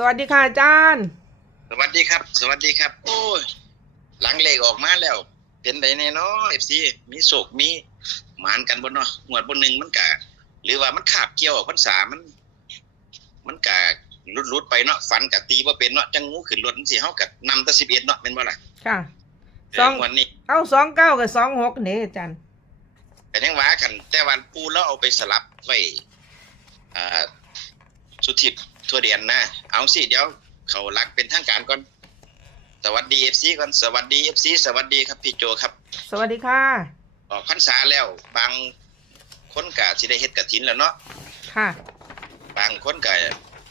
สวัสดีค่ะอาจารย์ สวัสดีครับ สวัสดีครับ โอ้ยหลังเลขออกมาแล้ว เป็นไดแน่เนาะ FC มีโศกมีหมานกันบ่เนาะงวดบนหนึ่งมันกะหรือว่ามันขาบเกี่ยวกับพรรษามัน มันกะลุดๆไปเนาะฝันกะตีบ่เป็นเนาะจังงูขึ้นรถจังซี่เฮากะนำแต่11เนาะแม่นบ่ล่ะค่ะเอสองงวดนี้เอาสองเก้ากับสองหกนี่อาจารย์แต่ยังว่ากัน แต่วันปูแล้วเอาไปสลับไว้อ่าสุทิพย์ ทั่วเดียนนะเอาสิเดี๋ยวเขารักเป็นทางการก่อน สวัสดี FC ก่อนสวัสดี FC สวัสดีครับพี่โจครับ สวัสดีค่ะออกพรรษาแล้ว บางคนก็สิได้เฮ็ดกฐินแล้วเนาะค่ะบางคนก็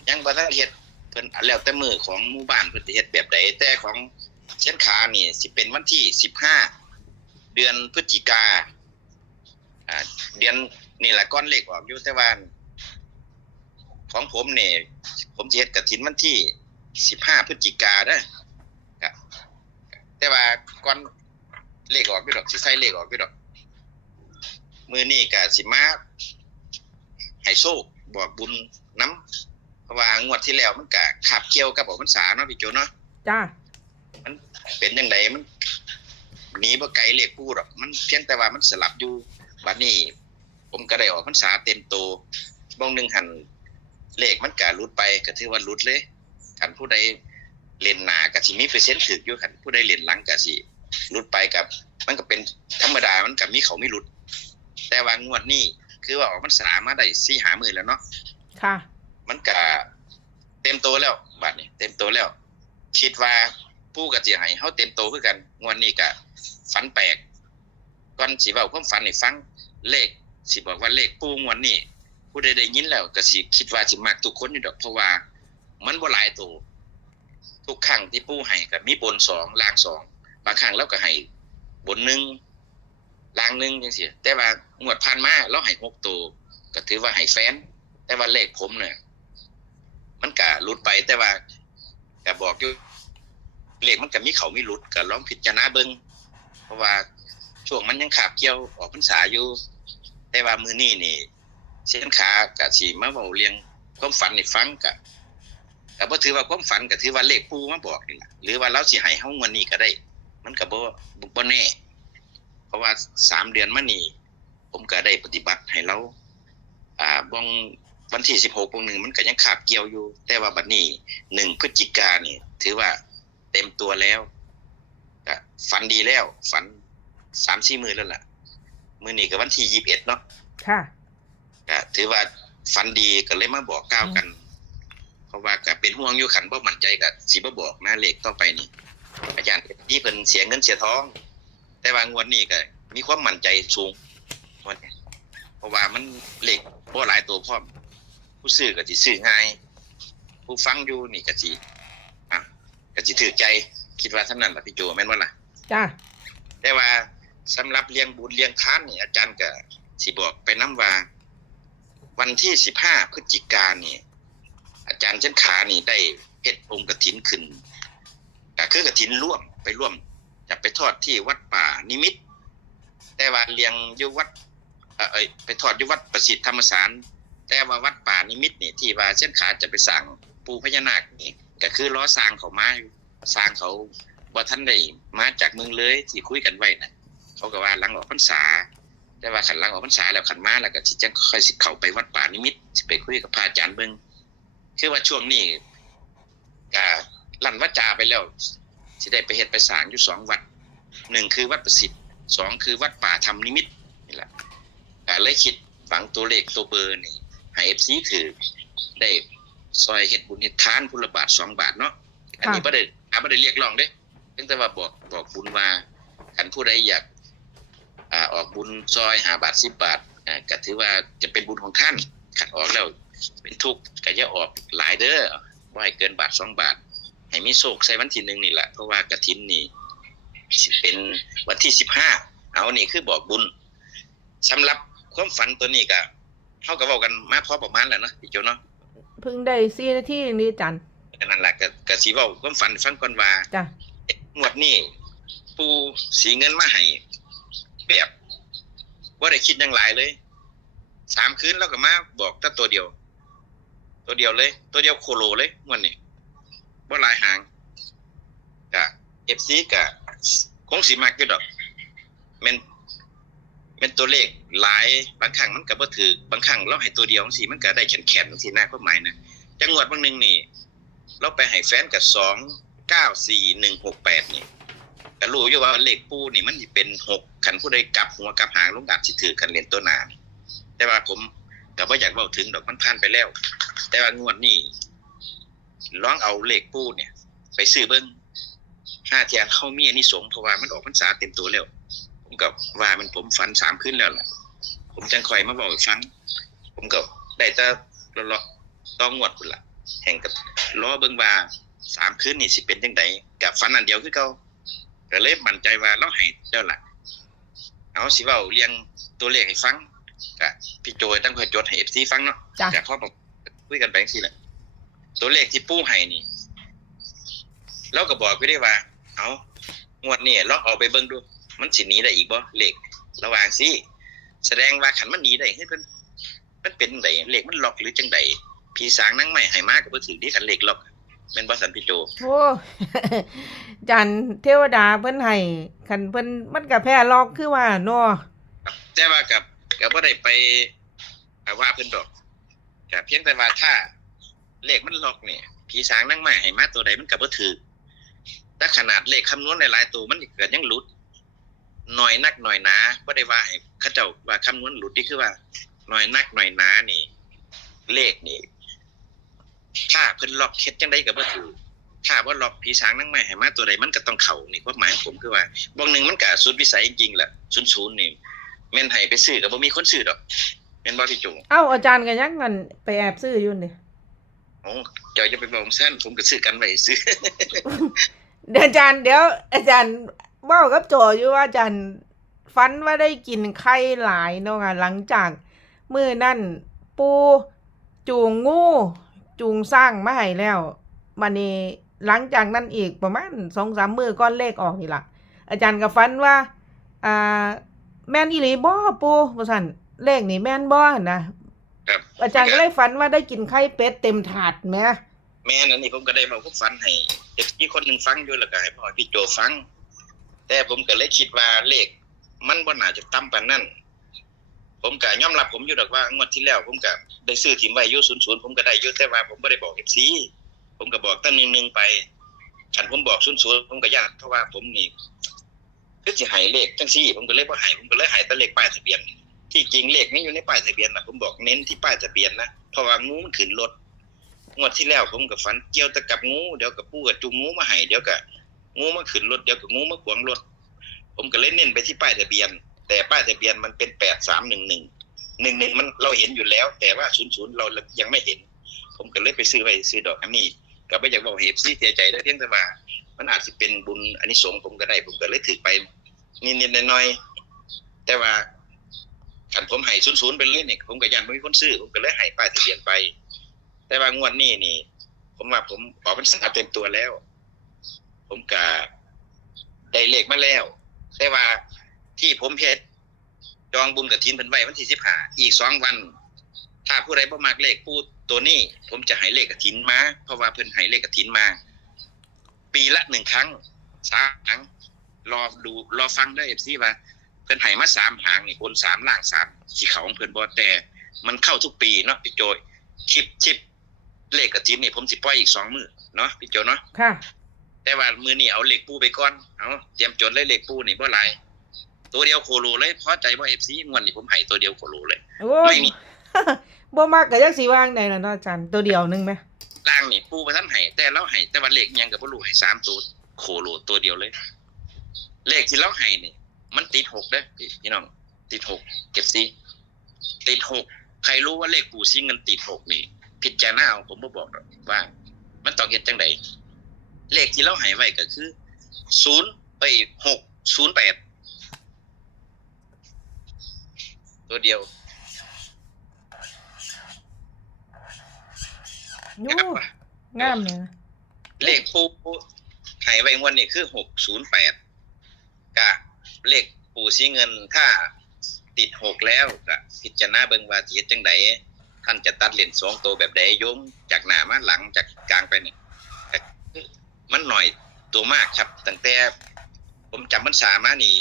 ยังบ่ทันเฮ็ดเพิ่นแล้วแต่มือของหมู่บ้านเพิ่นสิเฮ็ดแบบใดแต่ของเชียนขานี่สิเป็นวันที่15เดือนพฤศจิกาอ่าเดือนนี่แหละก้อนเลขออกอยู่แต่ว่า ของผมนี่ผมสิเฮ็ดกฐินวันที่15พฤศจิกาเด้อก็แต่ว่าก่อนเลขออกอยู่ดอกสิใส่เลขออกอยู่ดอก มือนี่ก็สิมาให้โชคบอกบุญน้ำเพราะว่างวดที่แล้วมันก็ขับเกี่ยวกับออกพรรษาเนาะพี่โจเนาะจ้ามันเป็นยังไงมันหนีบ่ไกลเลขพูดหรอกมันเพียงแต่ว่ามันสลับอยู่บัดนี้ ผมก็ได้ออกพรรษาเต็มโตบ้องหนึ่งหัน เลขมันก็หลุดไปก็ถือว่าหลุดเลยคันผู้ใดเล่นหนาก็สิมีเปอร์เซ็นต์ถึกอยู่คันผู้ใดเล่นหลังก็สิหลุดไปกับ มันก็เป็นธรรมดามันก็มีเขาไม่หลุด แต่ว่างวดนี้คือว่าออกพรรษามาได้สี่หาหมื่นแล้วเนาะค่ะ มันก็เต็มโตแล้วบัดนี้เต็มโตแล้ว คิดว่าผู้กับสิให้เฮาเต็มโตคือกันงวดนี้ก็ฝันแปลกก่อนสิเว้าความฝันให้ฟังเลขสิบอกว่าเลขปูงวดนี้ ผู้ใดได้ยินแล้วก็สิคิดว่าสิมักทุกคนอยู่ดอกเพราะว่ามันบ่หลายโตทุกครั้งที่ปู่ให้ก็มีบนสองล่างสองบางครั้งเราก็ให้บนหนึ่งล่างหนึ่งจังซี่แต่ว่างวดผ่านมาเราให้หกตัวก็ถือว่าให้แฟน แต่ว่าเลขผมเนี่ยมันก็หลุดไปแต่ว่าก็บอกอยู่เลขมันก็มีเขามีหลุดก็ลองพิจารณาเบิ่งเพราะว่าช่วงมันยังขาบเกี่ยวออกพรรษาอยู่ แต่ว่ามือนี้นี่ เส้นขากะสีมาเบาเรียงความฝันให้ฟังกะก็บ่ถือว่าความฝันก็ถือว่าเลขปูมาบอกนี่แหละหรือว่าเราสิให้เฮางวดนี้ก็ได้ มันก็บ่บ่บ่แน่ เพราะว่าสามเดือนมานี้ผมก็ได้ปฏิบัติให้เราอ่าบ้องวันที่สิบหกวงหนึ่งมันก็ยังขาบเกี่ยวอยู่ แต่ว่าบัดนี้หนึ่งพฤศจิกานี่ ถือว่าเต็มตัวแล้วก็ฝันดีแล้ว ฝันสามสี่มือแล้วล่ะ มือนี้ก็วันที่ยี่สิบเอ็ดเนาะค่ะ ก็ถือว่าฝันดีก็เลยมาบอกก้าวกัน เพราะว่าก็เป็นห่วงอยู่ขันบ่มั่นใจกับสีบ่บอกหน้าเลขต่อไปนี่อาจารย์ที่เพิ่นเสียเงินเสียทอง แต่ว่างวดนี้ก็มีความมั่นใจสูงงวดนี้เพราะว่ามันเลขบ่หลายตัวพร้อม ผู้ซื้อก็สิซื้อง่าย ผู้ฟังอยู่นี่ก็สิอะก็สิถือใจ คิดว่าเท่านั้นล่ะพี่โจแม่นว่าล่ะจ้าแต่ว่าสำหรับเลี้ยงบุญเลี้ยงทานนี่อาจารย์ก็สิบอกไปน้ว่า วันที่สิบห้าพฤศจิกายนนี่อาจารย์เช่นขานี่ได้เฮ็ดองค์กฐินขึ้นก็คือกฐินร่วมไปร่วม จะไปทอดที่วัดป่านิมิต แต่ว่าเลี้ยงยู่วัดเอ่ยไปทอดยู่วัดประสิทธิธรรมสาร แต่ว่าวัดป่านิมิตนี่ที่ว่าเส้นขาจะไปสร้างปูพญานาคนี่ก็คือล้อสร้างเขามาสร้างเขาบ่ทันได้มาจากเมืองเลยที่คุยกันไว้นะเขาก็ว่าหลังออกพรรษา แต่ว่าขันหลังออกพรรษาแล้วขันมาแล้วก็สิจังค่อยสิเข้าไปวัดป่านิมิตสิไปคุยกับพระอาจารย์เบิ่งคือว่าช่วงนี้ก็ลั่นวาจาไปแล้วสิได้ไปเฮ็ดไปสางอยู่สองวัดหนึ่งคือวัดประสิทธิ์สองคือวัดป่าธรรมนิมิตนี่แหละก็เลยคิดฝังตัวเลขตัวเบอร์นี่ให้เอฟซีคือได้ซอยเฮ็ดบุญเฮ็ดทานพุละบาทสองบาทเนาะอันนี้บ่ได้อาบ่ได้เรียกร้องเด้เพียงแต่ว่าบอกบอกบุญว่าคันผู้ใดอยาก อ่าออกบุญซอยหาบาทสิบบาทอ่าก็ถือว่าจะเป็นบุญของท่านขันออกแล้วเป็นทุกข์ก็อย่าออกหลายเด้อบ่ให้เกินบาทสองบาท ให้มีโศกใส่วันที่หนึ่งนี่แหละเพราะว่ากฐินนี่สิเป็นวันที่สิบห้าเอานี่คือบอกบุญสำหรับความฝันตัวนี้ก็เท่ากับเว้ากันมาพอประมาณแล้วเนาะพี่โจเนาะเพิ่งได้สี่นาทีนี่อาจารย์ก็นั่นแหละก็ก็สิเว้าความฝันให้ฟังก่อนว่าจ้างวดนี้ปูสีเงินมาให้ แบบว่าได้คิดอยังหลายเลยสามคืนแล้วก็มาบอกแต่ตัวเดียว ตัวเดียวเลย ตัวเดียวโคโลเลยวดนี้บ่หลายหางกะ FC กะคงสิมักอยู่ดอกแม่นแม่นตัวเลขหลายบางครั้งมันก็บ่ถือบางครั้งเราให้ตัวเดียวจังซี่มันก็ได้แข็งๆจังซี่นะความหมายนะจังหวัดบางหนึงนี่ เราไปให้แฟนกับสองเก้าสี่หนึ่งหกแปดนี่ รู้อยู่ว่าเลขปูนี่มันสิเป็นหกขันผู้ใดกลับหัวกลับหางลงอาจสิถือกันเรียนตัวหนานแต่ว่าผมก็บ่าอยากเว้าถึงดอกมันผ่านไปแล้ว แต่ว่างวดนี้ลองเอาเลขปูเนี่ย ไปซื้อเบิ่งห้าเทียนเข้ามีอันนี้สงเพราะว่ามันออกพรรษาเต็มตัวแล้วผมก็ว่ามันผมฝันสามขึ้นแล้วล่ะผมจังคอยมาบอกฟังผมก็ได้แต่รอต้องงวดพุ่นล่ะแห่งกับล้อเบิ่งว่าสามคืนนี่สิเป็นจังไดกับฝันอันเดียวคือเก่า ก็เลยมั่นใจว่าเราให้เจ้าล่ะเอาสิเว้าเรียงตัวเลขให้ฟังก็พี่โจยตั้งคอยจดให้ FC ฟังเนาะจ้ะแต่พอผมคุยกันไปจังซี่แหละตัวเลขที่ปู่ให้นี่เราก็บอกไปได้ว่า เอางวดนี้ลองเอาไปเบิ่งดู มันสิหนีได้อีกบ่เลขระหว่างสิแสดงว่าขันมันหนีได้เฮ้ยเพิ่นมันเป็นจังไดเลขมันล็อกหรือจังไดผีสางนั่งใหม่ให้มากกับบ่ถือที่ขันเหล็กหรอก เป็นบ่สันพี่โจโอ้จันเทวดาเพิ่นให้คันเพิ่นมันก็แพ้ลอกคือว่าเนาะแต่ว่ากับกับบ่ได้ไปว่าเพิ่นดอกกับเพียงแต่ว่าถ้าเลขมันล็อกเนี่ยผีสางนั่งใหม่ให้มาตัวใดมันก็บ่ถือถ้าขนาดเลขคำนวณหลายๆตัวมันเกิดยังหลุดหน่อยนักหน่อยหนาบ่ได้ว่าให้เขาเจ้าว่าคำนวณหลุดนี่คือว่าหน่อยนักหน่อยหนานี่ เลขนี่ ถ้าเพิ่นล็อกเฮ็ดจังไดก็บ่ถือถ้าว่าล็อกผีช้างนั่งไม่ให้มาตัวใดมันก็ต้องเข้านี่ความหมายของผมคือว่าบางหนึ่งมันก็สุดวิสัยจริงๆแหละศูนย์ศูนย์นี่แม่นให้ไปซื้อก็บ่มีคนซื้อดอกแม่นบ่พี่จุงเอ้าอาจารย์ก็ยังนั่นไปแอบซื้ออยู่นี่โอ้เจ้าจะไปบอกผมซั่นผมก็ซื้อกันไว้ซื้อเดี๋ยวอาจารย์เดี๋ยว อาจารย์เว้ากับโจอยู่ว่าอาจารย์ฝันว่าได้กินไข่หลายเนาะค่ะหลังจาก มื้อนั่นปูจูงงู จูงสร้างมาให้แล้วบัดนี้หลังจากนั้นอีกประมาณ2-3มื้อก่อนเลขออกนี่ล่ะอาจารย์ก็ฝันว่าอ่าแม่นอีหลีบ่ปูว่าซั่นเลขนี่แม่นบ่นะครับอาจารย์ก็เลยฝันว่าได้กินไข่เป็ดเต็มถาดแหมแม่นอันนี้ผมก็ได้มาพบฟันให้เด็กที่คนหนึงฟังอยู่แล้วก็ให้พ่อพี่โจฟัง แต่ผมก็เลยคิดว่าเลข มันบ่น่าจะต่ำปานนั้น ผมก็ยอมรับผมอยู่ดอกว่างวดที่แล้วผมก็ได้ซื้อถิ่มไว้อยู่00ผมก็ได้ยู่แต่ว่าผมบ่ได้บอก FC ผมก็บอกตั้งนึงๆไปคันผมบอก00ผมก็ยากเพราะว่าผมนี่คือสิให้เลขจังซี่ ผมก็เลยบ่ให้ผมก็เลยให้แต่เลขป้ายทะเบียน ที่จริงเลขนี้อยู่ในป้ายทะเบียนน่ะผมบอกเน้นที่ป้ายทะเบียนนะเพราะว่างูมันขึ้นรถงวดที่แล้วผมกับฝันเกี่ยวตะกับงูเดี๋ยวกับปูกับจุงงูมาให้เดี๋ยวกับงูมาขึ้นรถเดี๋ยวกับงูมาขวางรถผมก็เลยเน้นไปที่ป้ายทะเบียน แต่ป้ายทะเบียนมันเป็นแปดสามหนึ่งหนึ่งหนึ่งหนึ่งมันเราเห็นอยู่แล้ว แต่ว่าศูนย์ศูนย์เรายังไม่เห็น ผมก็เลยไปซื้อไว้ซื้อดอกอันนี้ก็ไม่อยากบอกเหตุซีเสียใจได้เพียงแต่ว่า มันอาจจะเป็นบุญอันนี้สงผมก็ได้ ผมก็เลยถือไปนิดๆหน่อยๆแต่ว่าขันผมให้ศูนย์ศูนย์ไปเรื่อยเนี่ยผมก็ยังไม่มีคนซื้อผมก็เลยให้ป้ายทะเบียนไป แต่ว่างวดนี้นี่ ผมว่าผมออกพรรษาเต็มตัวแล้ว ผมกะได้เลขมาแล้ว แต่ว่า ที่ผมเฮ็ดจองบุญกับทินเพิ่นไว้วันที่สิบห้าอีกสองวัน ถ้าผู้ใดบ่มักเลขผู้ตัวนี้ ผมจะให้เลขกับทินมา เพราะว่าเพิ่นให้เลขกับทินมา ปีละหนึ่งครั้งสามครั้งรอดูรอฟังได้เอฟซีว่าเพิ่นให้มาสามหางนี่บนสามล่างสามสีเขาของเพิ่นบ่แต่มันเข้าทุกปีเนาะพี่โจยชิปชิปเลขกับทินนี่ผมสิปล่อยอีกสองมือเนาะพี่โจเนาะค่ะแต่ว่ามือนี่เอาเหล็กปูไปก่อนเอาเตรียมจดเลยเหล็กปูนี่บ่หลาย ตัวเดียวโคโลเลยพอใจบ่เอฟซีงวดนี้ผมให้ตัวเดียวโคโลเลยโอ้ยไม่มีบ่มากก็ยังสิวางได้ล่ะเนาะอาจารย์ตัวเดียวหนึงไหมล่างนี่ปูไปท่านให้แต่เราให้แต่ว่าเลขยังกับบ่รู้ให้สามตัวโคโลตัวเดียวเลย เลขที่เราให้นี่มันติดหกเด้อพี่พี่น้อง ติดหกเก็บซีติดหกใครรู้ว่าเลขปูซีเงินติดหกนี่ผิดจารณาเอาผมบ่บอกหรอกว่า มันต้องเฮ็ดจังไดเลขที่เราให้ไว้ก็คือศูนย์ไปหกศูนย์แปด ตัวเดียวโอ้ครับงามเนี่ยนะเลขปูให้ไว้งวดนี้คือหกศูนย์แปดกับเลขปูซีเงินถ้าติดหกแล้วก็พิจารณาเบิ่งว่าสิเฮ็ดจังไดท่านจะตัดเหรียญสองตัวแบบใดโยมจากหน้ามาหลังจากกลางไปนี่ก็มันหน่อยตัวมากครับตั้งแต่ผมจำพรรษามานี่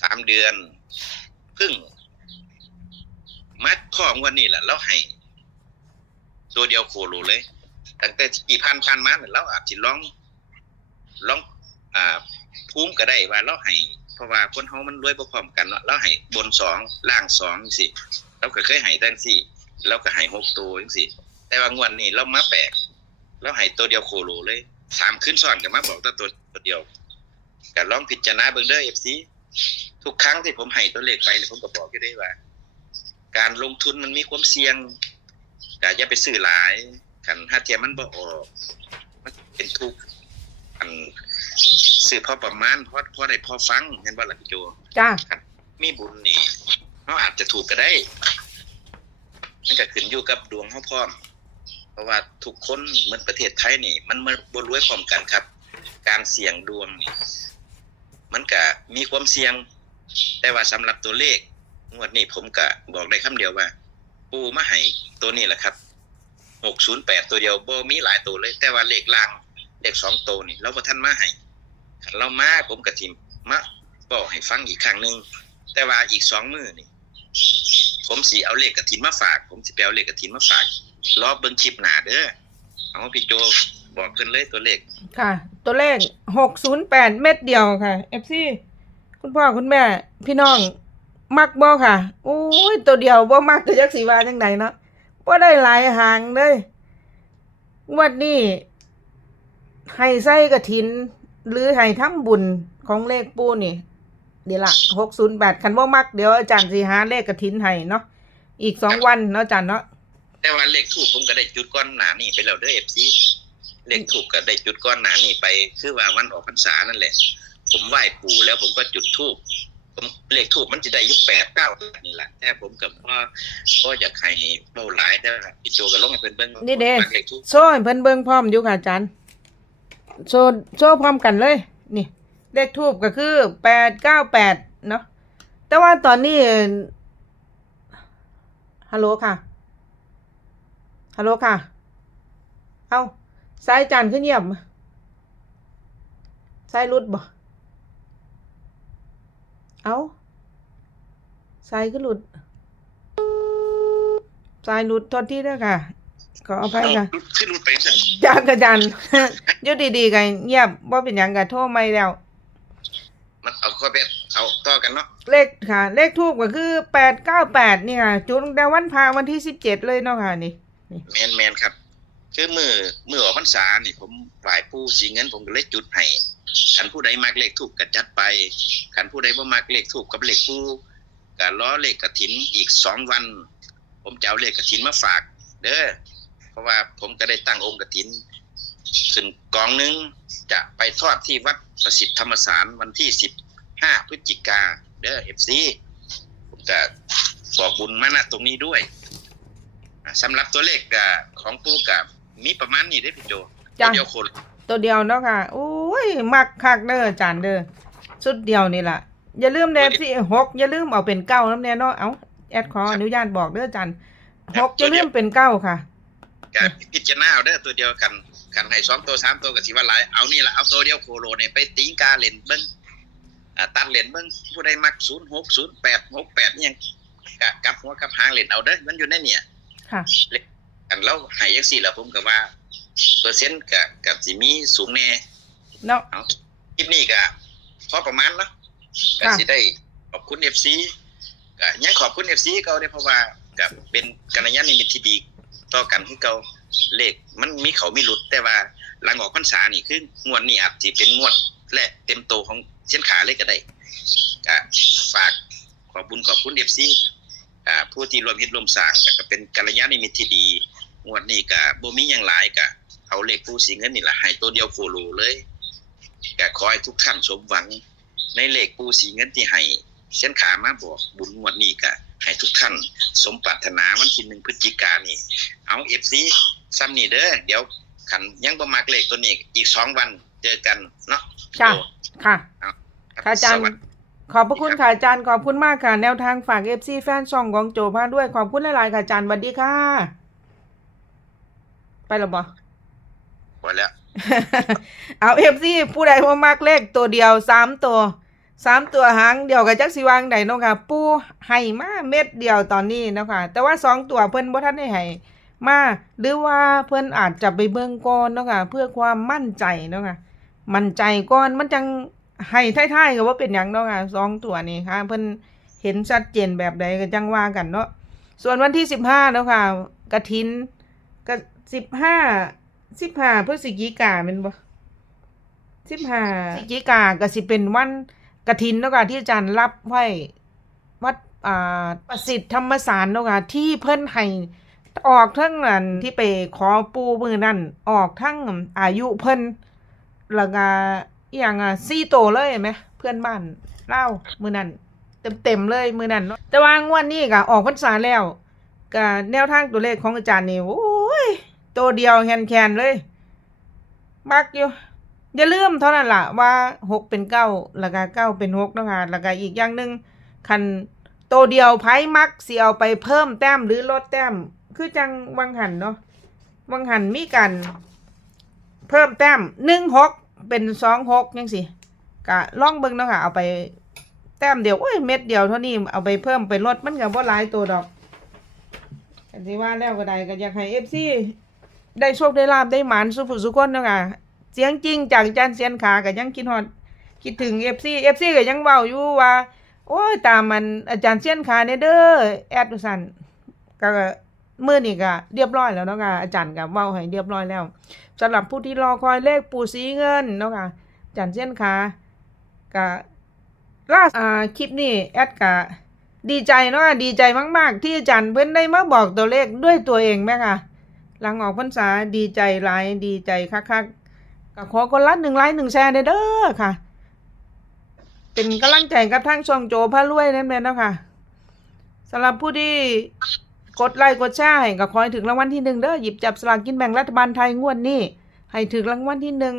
สามเดือนเพึ่ง มัดข้องวันนี้แหละเราให้ ตัวเดียวโคโลเลยตั้งแต่กี่พันพันมาเนี่ยเราอาจจะลองลองอ่าภูมิก็ได้ว่าเราให้เพราะว่าคนเฮามันรวยบ่พร้อมกันเนาะเราให้บนสองล่างสองจังซี่เราก็เคยให้จังซี่เราก็ให้หกตัวจังซี่แต่ว่างวดนี้เรามาแปลกเราให้ตัวเดียวโคโลเลยสามคืนซ้อนก็มาบอกแต่ตัวตัวเดียวก็ลองพิจารณาเบิ่งเด้อ FC ทุกครั้งที่ผมให้ตัวเลขไปเนี่ยผมก็บอกอยู่ได้ว่า การลงทุนมันมีความเสี่ยงก็อย่าไปซื้อหลายคันถ้าเทียมมันบ่ออกมันเป็นทุกข์อันซื้อพอประมาณพอพอได้พอฟังเห็นว่าล่ะพี่โจจ้ามีบุญนี่เขาอาจจะถูกก็ได้ มันก็ขึ้นอยู่กับดวงเขาพร้อมเพราะว่าทุกคนเหมือนประเทศไทยนี่ มันมาบรวยพร้อมกันครับ การเสี่ยงดวงนี่มันก็มีความเสี่ยง แต่ว่าสำหรับตัวเลข งวดนี้ผมก็บอกได้คำเดียวว่า ปูมาให้ตัวนี้แหละครับหกศูนย์แปดตัวเดียวโบมีหลายตัวเลย แต่ว่าเลขล่างเลขสองตัวนี่เราบ่ทันมาให้เรามาผมกับทีมมาบอกให้ฟังอีกครั้งหนึ่งแต่ว่าอีกสองมือนี่ ผมสีเอาเลขกระถินมาฝาก ผมสิไปเอาเลขกระถินมาฝากรอบเบิ่งคลิปหนาเด้อเอาพี่โจบอกเพิ่นเลยตัวเลขค่ะ ตัวเลขหกศูนย์แปดเม็ดเดียวค่ะ FC คุณพ่อคุณแม่ พี่น้อง มักบ่ค่ะโอ้ยตัวเดียวบ่มักก็จักสิว่าจังไดเนาะบ่ได้หลายหางเลยวดนี้ให้ใส่กระถิน หรือให้ทำบุญของเลขปูนี่ เดี๋ยวละหกศูนย์แปดคันบ่มักเดี๋ยวอาจารย์สิหาเลขกระถินให้เนาะอีกสองวันเนาะอาจารย์เนาะแต่ว่าเลขถูกผมก็ได้จุดก้อนหนานี่ไปแล้วเด้อ FC เลขถูกก็ได้จุดก้อนหนานี่ไป คือว่าวันออกพรรษานั่นแหละ ผมไหว้ปู่แล้วผมก็จุดธูป ผมเลขทูบมันจะได้อยุคแปดเก้านี่แหละแต่ผมกับพ่อพ่ออยากให้เบ้าหลายแต่ว่าพี่โจก็ลงให้เพิ่นเบิ่งนี่เด้มักเลขทูบโซ่ให้เพิ่นเบิ่งพร้อมอยู่ค่ะอาจารย์โซ่โซ่พร้อมกันเลย นี่ เลขทูบก็คือแปดเก้าแปดเนาะแต่ว่าตอนนี้ฮัลโหลค่ะฮัลโหลค่ะ เอาสายอาจารย์ขึ้นเงียบสายรุดบ่ เอาสายขึ้นหลุดสายหลุดทอดที่ด้วยค่ะ ขออภัยค่ะเอาขึ้นรูปไปสั่นจานกระจันอยู่ดีๆกันเงียบว่าเป็นหยังกันโทรไม่แล้วมันเอาข้อเป็ดเอาต่อกันเนาะเลขค่ะ เลขทูบก็คือแปดเก้าแปดนี่ค่ะ จุดตั้งแต่วันพาวันที่สิบเจ็ดเลยเนาะค่ะนี่แมนแมนครับ คือมือมือออกพรรษานี่ผมฝ่ายผู้สีเงินผมก็เลยจุดให้ ขันผู้ใดมักเลขทูบก็จัดไปขันผู้ใดบ่มักเลขทูบกับเลขผู้ก็ล้อเลขกระถินอีกสองวัน ผมจะเอาเลขกระถินมาฝาก เด้อเพราะว่าผมก็ได้ตั้งองค์กระถินขึ้นกองหนึงจะไปทอดที่วัดประสิทธิ์ธรรมสารวันที่สิบห้าพฤศจิกาเด้อเอฟซีผมจะบอกบุญมาณตรงนี้ด้วยอะสำหรับตัวเลขกะของปูกับมีประมาณนี้ได้อพี่โจจ้ะเดียวคน ตัวเดียวเนาะค่ะโอ้ ยมักคักเด้ออาจารย์เด้อสุดเดียวนี่ล่ะ อย่าลืมเดฟที่หกอย่าลืมเอาเป็นเก้าน้ำแน่เนาะ เอาแอดขออนุญาตบอกเด้ออาจารย์หกอย่าลืมเป็นเก้าค่ะกับพิจารณาเอาเด้อตัวเดียวกันกันให้สองตัวสามตัวกับสิว่าหลายเอานี่ละเอาตัวเดียวโคโลเนี่ยไปตีกาเล่นเบิ้งอ่าตัดเล่นเบิ้งผู้ใดมักศูนย์หกศูนย์แปดหกแปดเนี่ยกะกลับหัวกลับหางเล่นเอาเด้อมันอยู่ในเนี่ยค่ะกันแล้วใหายยังสี่ละผมก็ว่า เปอร์เซ็นต์กับกับสิมีสูงแน่ เนาะเอาคลิปนี้ก็พอประมาณเนาะก็ค่ะสิได้ขอบคุณเอฟซีก็ยังขอบคุณเอฟซีเขาได้เพราะว่ากับเป็นกัญญาณมิตรที่ดีต่อกันที่เขาเลขมันมีเขามีหลุดแต่ว่าหลังออกพรรษานี่คืองวดนี้อาจจะเป็นงวดแรกเต็มโตของเส้นขาเลยก็ได้ก็ฝากขอบคุณขอบคุณเอฟซีอ่าผู้ที่รวมเฮ็ดรวมสร้างแล้วก็เป็นกัลยาณมิตรที่ดีงวดนี้ก็บ่มีหยังหลายก็เอาเลขผู้สีเงินนี่ล่ะให้ตัวเดียวโคโลเลย ก็ขอให้ทุกท่านสมหวัง ในเลขผู้สีเงินที่ให้เส้นขามาบอกบุญงวดนี้ก็ให้ทุกท่าน สมปรารถนาวันที่หนึ่งพฤศจิกายนนี่ เอา FC ซ้ำนี่เด้อเดี๋ยวขันยังบ่มักเลขตัวนี้อีกสองวันเจอกันเนาะจ้ะค่ะครับค่ะอาจารย์สวัสดีขอบพระคุณค่ะอาจารย์ขอบคุณมากค่ะ แนวทางฝากเอฟซีแฟนช่องของโจพาด้วยขอบคุณหลายๆค่ะอาจารย์สวัสดีค่ะ ไปแล้วบ่พอแล้ว เอาเอฟซีผู้ใดบ่มักเลขตัวเดียวสามตัวสามตัวหางเดียวกับจักสิวางใดเนาะค่ะ ปูให้มาเม็ดเดียวตอนนี้เนาะค่ะ แต่ว่าสองตัวเพิ่อนบ่ทันได้ให้มาหรือว่าเพิ่อนอาจจะไปเบิ่งก่อนเนาะค่ะ เพื่อความมั่นใจเนาะค่ะ มั่นใจก่อนมันจังให้ท้ายๆก็ว่าเป็นหยังเนาะค่ะสองตัวนี้ค่ะ เพิ่อนเห็นชัดเจนแบบใดก็จังว่ากันเนาะส่วนวันที่สิบห้าเนาะค่ะกฐินก็สิบห้า สิบห้าพฤศจิกาเป็นบ่สิบห้าพฤศจิกาก็สิเป็นวันกฐินเนาะค่ะที่อาจารย์รับไว้วัดอ่าประสิทธิ์ธรรมสารเนาะค่ะที่เพิ่นให้ออกทั้งนั้นที่ไปขอปูมือนั่นออกทั้งอายุเพิ่นแล้วก็อย่างอะซี่โตเลยไหมเพื่อนบ้านเล่ามือนั้นเต็มเต็มๆเลยมือนั้นแต่ว่างวดนี้ก็ออกพรรษาแล้วก็แนวทางตัวเลขของอาจารย์นี่โอ้ย ตัวเดียวแคนแคนๆเลยมักอยู่อย่าลืมเท่านั้นละว่าหกเป็นเก้าแล้วก็เก้าเป็นหกนะคะแล้วก็อีกอย่างหนึ่งคันตัวเดียวไพ่มักสิเอาไปเพิ่มแต้มหรือลดแต้ม คือจังวังหันเนาะวังหันมีกัน เพิ่มแต้มหนึ่งหกเป็นสองหกยังสิกะล่องเบิ่งเนาะค่ะเอาไปแต้มเดียวโอ้ยเม็ดเดียวเท่านี้เอาไปเพิ่มไปลดมันก็บ่หลายตัวดอกอันที่ว่าแล้วก็ได้ก็อยากให้เอฟซี ได้โชคได้ลาบได้หมานสุขสุขคนเนาะค่ะเสียงจริงจากอาจารย์เสียนขาก็ยังคิดฮอดคิดถึงเอฟซีเอฟซีก็ยังเว้าอยู่ว่าโอ้ยตามมันอาจารย์เสียนขาเนี่ยเด้อแอดว่าซั่นก็มื้อนี้ก็เรียบร้อยแล้วเนาะค่ะอาจารย์ก็เว้าให้เรียบร้อยแล้วสำหรับผู้ที่รอคอยเลขปูสีเงินเนาะค่ะอาจันเช่นค่ะกะล่าอ่าคลิปนี้แอดกะดีใจเนาะดีใจมาก ๆ ที่อาจารย์เพิ่นได้มาบอกตัวเลขด้วยตัวเองแม่ค่ะ หลังออกพรรษาดีใจหลายดีใจคักๆก็ขอคนละหนึ่งไลค์หนึ่งแชร์เด้อค่ะ เป็นกำลังใจกับทั้งช่องโจพระรวยนั่นเองเนะค่ะสำหรับผู้ที่กดไลค์กดแชร์ให้ก็ขอให้ถึงรางวัลที่หนึ่งเด้อหยิบจับสลากกินแบ่งรัฐบาลไทยงวดนี้ให้ถึงรางวัลที่หนึ่ง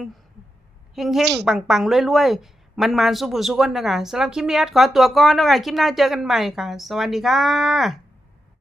เฮงๆปังๆรวยๆมันมานๆสุบุสุกนนะคะสำหรับคลิปนี้ขอตัวก่อนนะคะคลิปหน้าเจอกันใหม่ค่ะ สวัสดีค่ะ